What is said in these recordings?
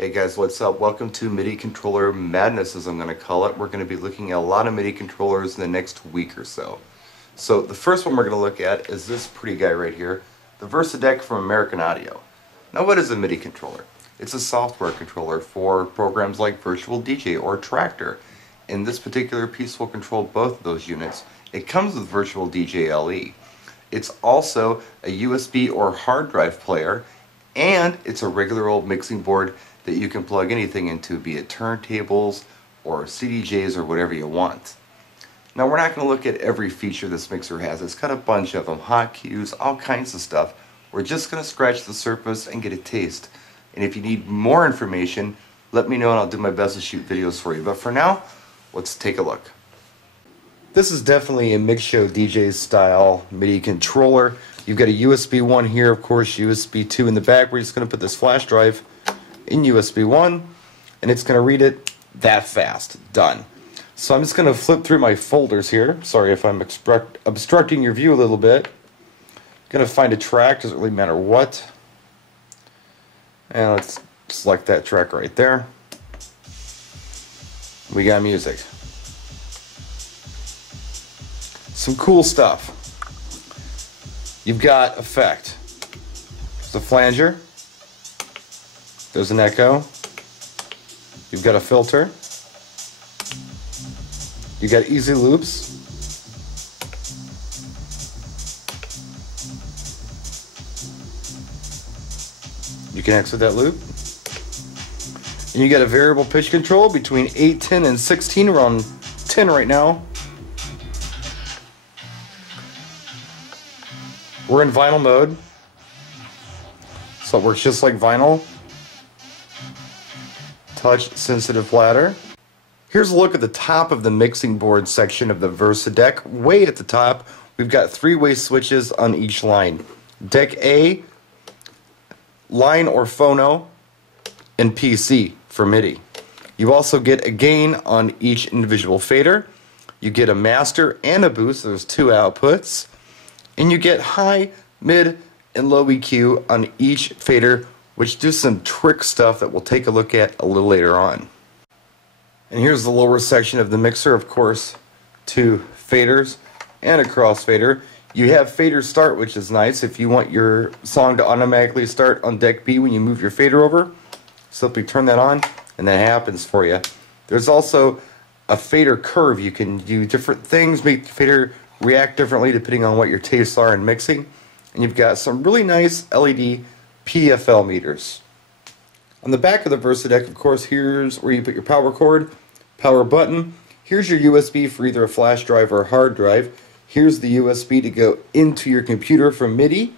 Hey guys, what's up? Welcome to MIDI Controller Madness, as I'm going to call it. We're going to be looking at a lot of MIDI controllers in the next week or so. So the first one we're going to look at is this pretty guy right here, the Versadeck from American Audio. Now what is a MIDI controller? It's a software controller for programs like Virtual DJ or Tractor. And this particular piece will control both of those units. It comes with Virtual DJ LE. It's also a USB or hard drive player, and it's a regular old mixing board that you can plug anything into, be it turntables or CDJs or whatever you want. Now we're not going to look at every feature this mixer has. It's got a bunch of them, hot cues, all kinds of stuff. We're just going to scratch the surface and get a taste. And if you need more information, let me know and I'll do my best to shoot videos for you. But for now, let's take a look. This is definitely a mix show DJ style MIDI controller. You've got a USB 1 here, of course, USB 2 in the back. We're just going to put this flash drive in USB 1, and it's going to read it that fast. Done. So I'm just going to flip through my folders here. Sorry if I'm obstructing your view a little bit. Going to find a track, doesn't really matter what. And let's select that track right there. We got music. Some cool stuff. You've got effect. There's a flanger. There's an echo. You've got a filter. You've got easy loops. You can exit that loop. And you got a variable pitch control between 8, 10, and 16. We're on 10 right now. We're in vinyl mode, so it works just like vinyl. Touch sensitive ladder. Here's a look at the top of the mixing board section of the Versadeck. Way at the top, we've got 3-way switches on each line. Deck A, line or phono, and PC for MIDI. You also get a gain on each individual fader. You get a master and a boost. There's 2 outputs. And you get high, mid, and low EQ on each fader, which do some trick stuff that we'll take a look at a little later on. And here's the lower section of the mixer, of course, 2 faders and a crossfader. You have fader start, which is nice. If you want your song to automatically start on deck B when you move your fader over, simply turn that on and that happens for you. There's also a fader curve. You can do different things, make the fader react differently depending on what your tastes are in mixing. And you've got some really nice LED PFL meters. On the back of the Versadeck, of course, here's where you put your power cord, power button. Here's your USB for either a flash drive or a hard drive. Here's the USB to go into your computer from MIDI.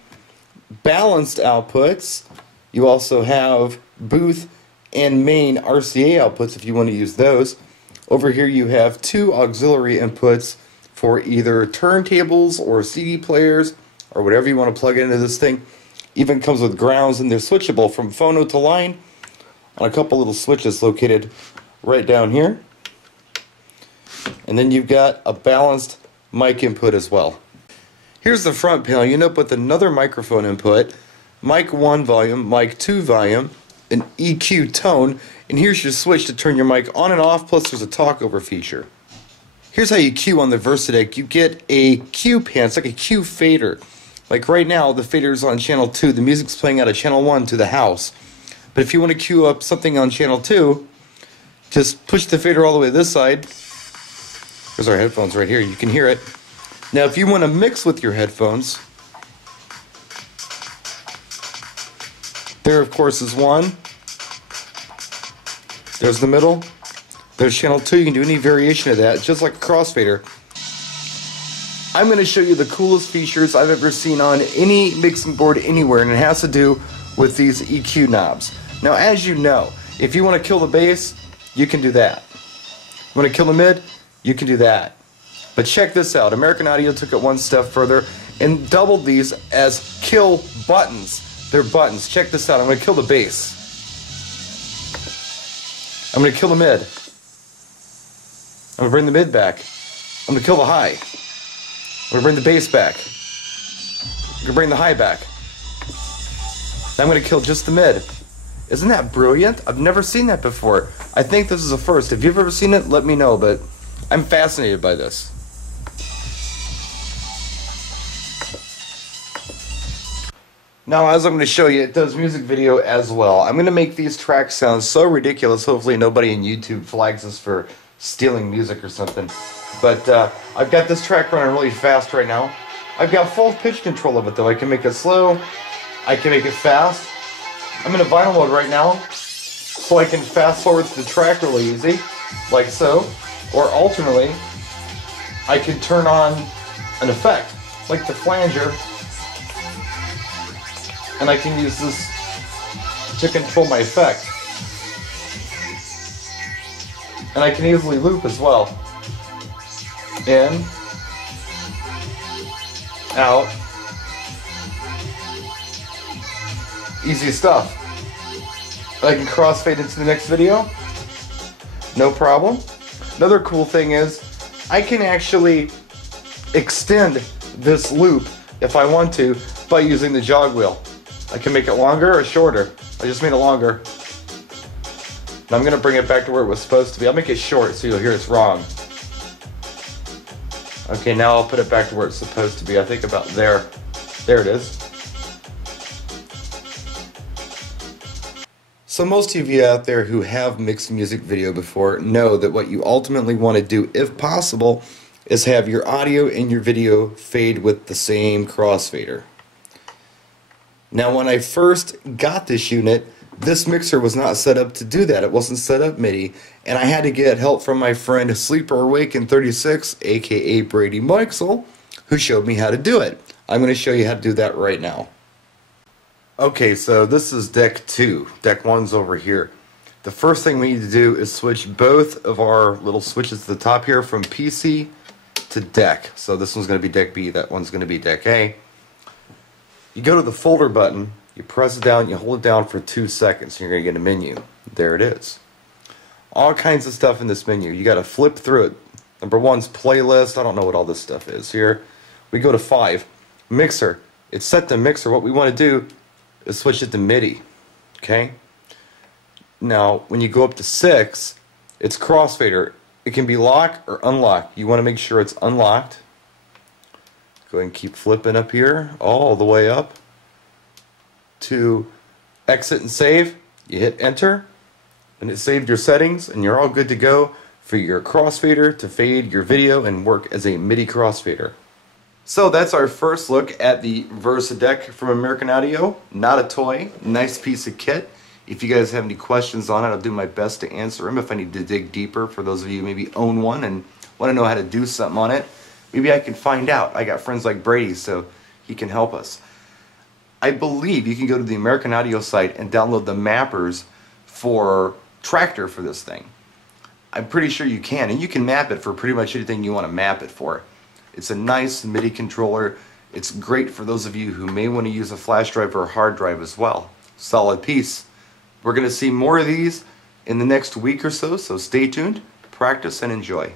Balanced outputs. You also have booth and main RCA outputs if you want to use those. Over here you have 2 auxiliary inputs for either turntables or CD players or whatever you want to plug into this thing. Even comes with grounds, and they're switchable from phono to line on a couple little switches located right down here. And then you've got a balanced mic input as well. Here's the front panel. You end up with another microphone input, mic 1 volume, mic 2 volume, an EQ tone, and here's your switch to turn your mic on and off, plus there's a talkover feature. Here's how you cue on the Versadeck. You get a cue pan. It's like a cue fader. Like right now, the fader's on channel 2. The music's playing out of channel 1 to the house. But if you want to cue up something on channel 2, just push the fader all the way to this side. There's our headphones right here. You can hear it. Now, if you want to mix with your headphones, there, of course, is 1. There's the middle. There's channel 2. You can do any variation of that, just like a crossfader. I'm going to show you the coolest features I've ever seen on any mixing board anywhere, and it has to do with these EQ knobs. Now, as you know, if you want to kill the bass, you can do that. You want to kill the mid, you can do that. But check this out. American Audio took it one step further and doubled these as kill buttons. They're buttons. Check this out. I'm going to kill the bass. I'm going to kill the mid. I'm going to bring the mid back. I'm going to kill the high. I'm going to bring the bass back. I'm going to bring the high back. I'm going to kill just the mid. Isn't that brilliant? I've never seen that before. I think this is a first. If you've ever seen it, let me know, but I'm fascinated by this. Now, as I'm going to show you, it does music video as well. I'm going to make these tracks sound so ridiculous, hopefully nobody in YouTube flags us for stealing music or something. But I've got this track running really fast right now. I've got full pitch control of it though. I can make it slow, I can make it fast. I'm in a vinyl mode right now, so I can fast forward to the track really easy, like so. Or alternately, I can turn on an effect, like the flanger, and I can use this to control my effect. And I can easily loop as well. In, out, easy stuff. I can crossfade into the next video, no problem. Another cool thing is, I can actually extend this loop if I want to by using the jog wheel. I can make it longer or shorter. I just made it longer. And I'm going to bring it back to where it was supposed to be. I'll make it short so you'll hear it's wrong. Okay, now I'll put it back to where it's supposed to be. I think about there. There it is. So most of you out there who have mixed music video before know that what you ultimately want to do, if possible, is have your audio and your video fade with the same crossfader. Now when I first got this unit, this mixer was not set up to do that. It wasn't set up MIDI, and I had to get help from my friend Sleeper Awaken 36, aka Brady Meixel, who showed me how to do it. I'm going to show you how to do that right now. Okay, so this is deck 2. Deck 1's over here. The first thing we need to do is switch both of our little switches to the top here from PC to deck. So this one's going to be deck B, that one's going to be deck A. You go to the folder button, you press it down, you hold it down for 2 seconds, and you're going to get a menu. There it is. All kinds of stuff in this menu. You got to flip through it. Number 1's playlist. I don't know what all this stuff is here. We go to 5. Mixer. It's set to mixer. What we want to do is switch it to MIDI. Okay? Now, when you go up to 6, it's crossfader. It can be lock or unlock. You want to make sure it's unlocked. Go ahead and keep flipping up here, all the way up to exit and save. You hit enter, and it saved your settings, and you're all good to go for your crossfader to fade your video and work as a MIDI crossfader. So that's our first look at the Versadeck from American Audio. Not a toy, nice piece of kit. If you guys have any questions on it, I'll do my best to answer them. If I need to dig deeper, for those of you who maybe own one and want to know how to do something on it, maybe I can find out. I got friends like Brady, so he can help us. I believe you can go to the American Audio site and download the mappers for Tractor for this thing. I'm pretty sure you can, and you can map it for pretty much anything you want to map it for. It's a nice MIDI controller. It's great for those of you who may want to use a flash drive or a hard drive as well. Solid piece. We're going to see more of these in the next week or so, so stay tuned, practice, and enjoy.